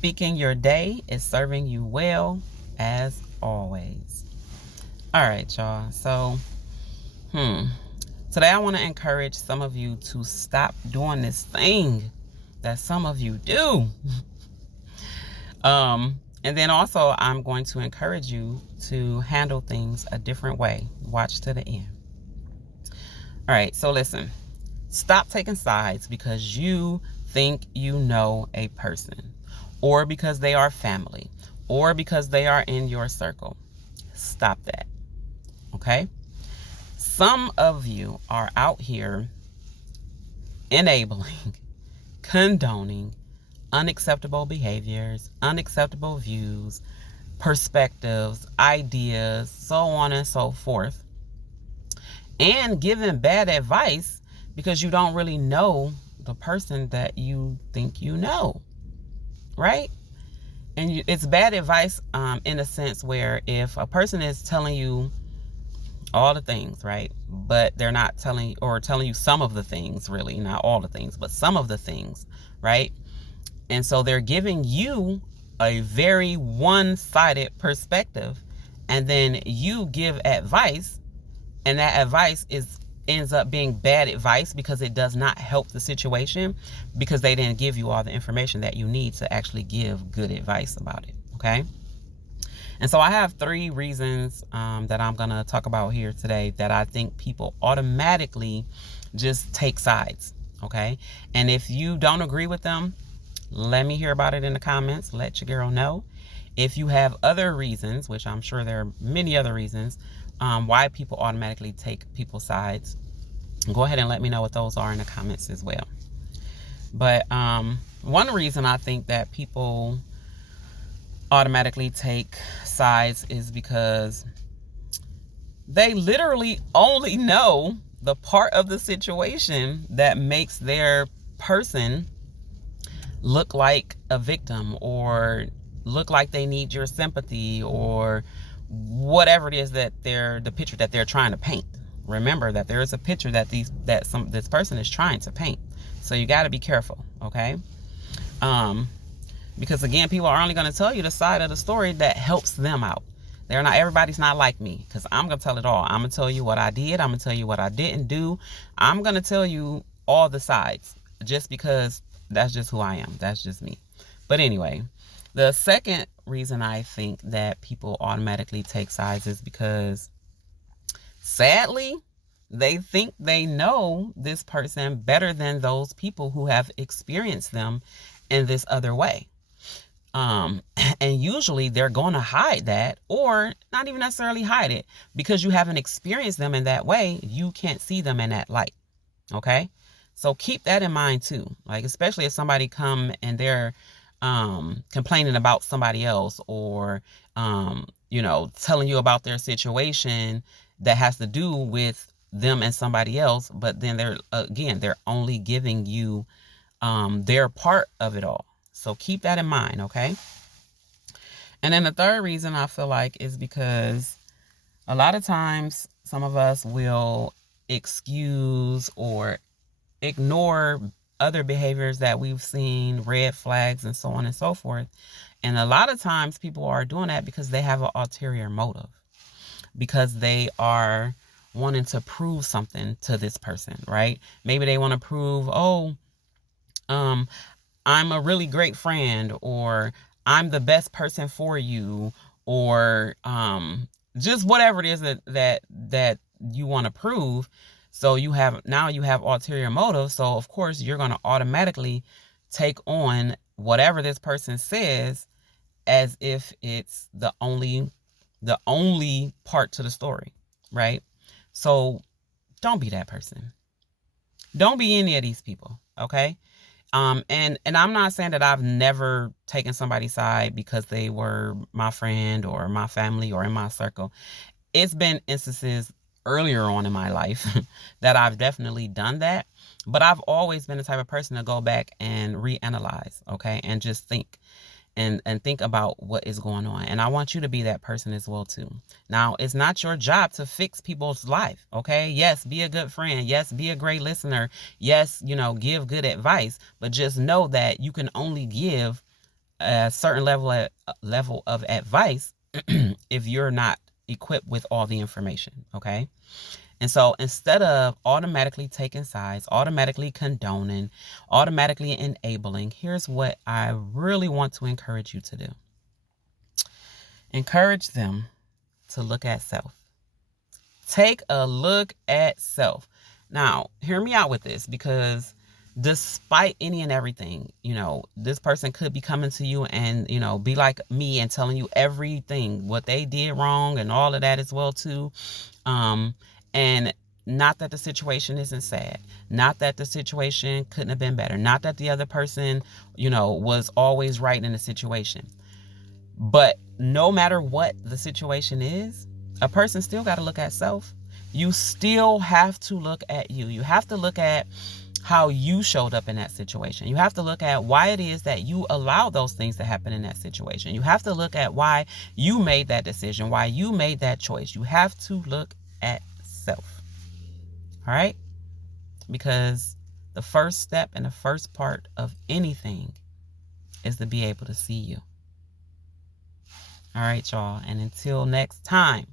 speaking your day is serving you well as always. All right, y'all. So, today I want to encourage some of you to stop doing this thing that some of you do. And then also I'm going to encourage you to handle things a different way. Watch to the end. All right, so listen. Stop taking sides because you think you know a person, or because they are family, or because they are in your circle. Stop that. Okay? Some of you are out here enabling, condoning unacceptable behaviors, unacceptable views, perspectives, ideas, so on and so forth, and giving bad advice because you don't really know the person that you think you know, right? And it's bad advice in a sense where if a person is telling you all the things, right, but they're not telling you some of the things, really, not all the things, but some of the things, right? And so they're giving you a very one-sided perspective, and then you give advice, and that advice ends up being bad advice because it does not help the situation, because they didn't give you all the information that you need to actually give good advice about it. Okay? And so I have 3 reasons that I'm going to talk about here today that I think people automatically just take sides. Okay? And if you don't agree with them, let me hear about it in the comments. Let your girl know. If you have other reasons, which I'm sure there are many other reasons, why people automatically take people's sides, go ahead and let me know what those are in the comments as well. But one reason I think that people automatically take sides is because they literally only know the part of the situation that makes their person look like a victim, or look like they need your sympathy, or whatever it is that the picture that they're trying to paint. Remember that there is a picture that this person is trying to paint. So you got to be careful, okay? Because again, people are only going to tell you the side of the story that helps them out. Everybody's not like me, because I'm going to tell it all. I'm going to tell you what I did. I'm going to tell you what I didn't do. I'm going to tell you all the sides, just because that's just who I am. That's just me. But anyway, the second reason I think that people automatically take sides is because, sadly, they think they know this person better than those people who have experienced them in this other way. And usually they're going to hide that, or not even necessarily hide it, because you haven't experienced them in that way. You can't see them in that light. Okay? So keep that in mind too. Like, especially if somebody come and they're complaining about somebody else, or telling you about their situation that has to do with them and somebody else, but then they're only giving you their part of it all. So keep that in mind, okay? And then the third reason I feel like is because a lot of times some of us will excuse or ignore other behaviors that we've seen, red flags and so on and so forth. And a lot of times people are doing that because they have an ulterior motive, because they are wanting to prove something to this person, right? Maybe they want to prove, I'm a really great friend, or I'm the best person for you, or just whatever it is that you want to prove. So you have ulterior motive. So of course you're going to automatically take on whatever this person says as if it's the only part to the story, right? So don't be that person. Don't be any of these people, okay? And I'm not saying that I've never taken somebody's side because they were my friend or my family or in my circle. It's been instances earlier on in my life that I've definitely done that, but I've always been the type of person to go back and reanalyze, okay, and just think and think about what is going on. And I want you to be that person as well too. Now, it's not your job to fix people's life, okay? Yes, be a good friend. Yes, be a great listener. Yes, give good advice, but just know that you can only give a certain level of advice if you're not equipped with all the information, okay? And so instead of automatically taking sides, automatically condoning, automatically enabling, here's what I really want to encourage you to do. Encourage them to look at self. Take a look at self. Now, hear me out with this, because despite any and everything, this person could be coming to you and, be like me and telling you everything, what they did wrong and all of that as well too. And not that the situation isn't sad, not that the situation couldn't have been better, not that the other person, was always right in the situation. But no matter what the situation is, a person still got to look at self. You still have to look at you. You have to look at how you showed up in that situation. You have to look at why it is that you allowed those things to happen in that situation. You have to look at why you made that decision, why you made that choice. You have to look at self. All right? Because the first step and the first part of anything is to be able to see you. All right, y'all. And until next time,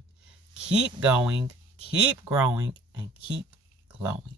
keep going, keep growing, and keep glowing.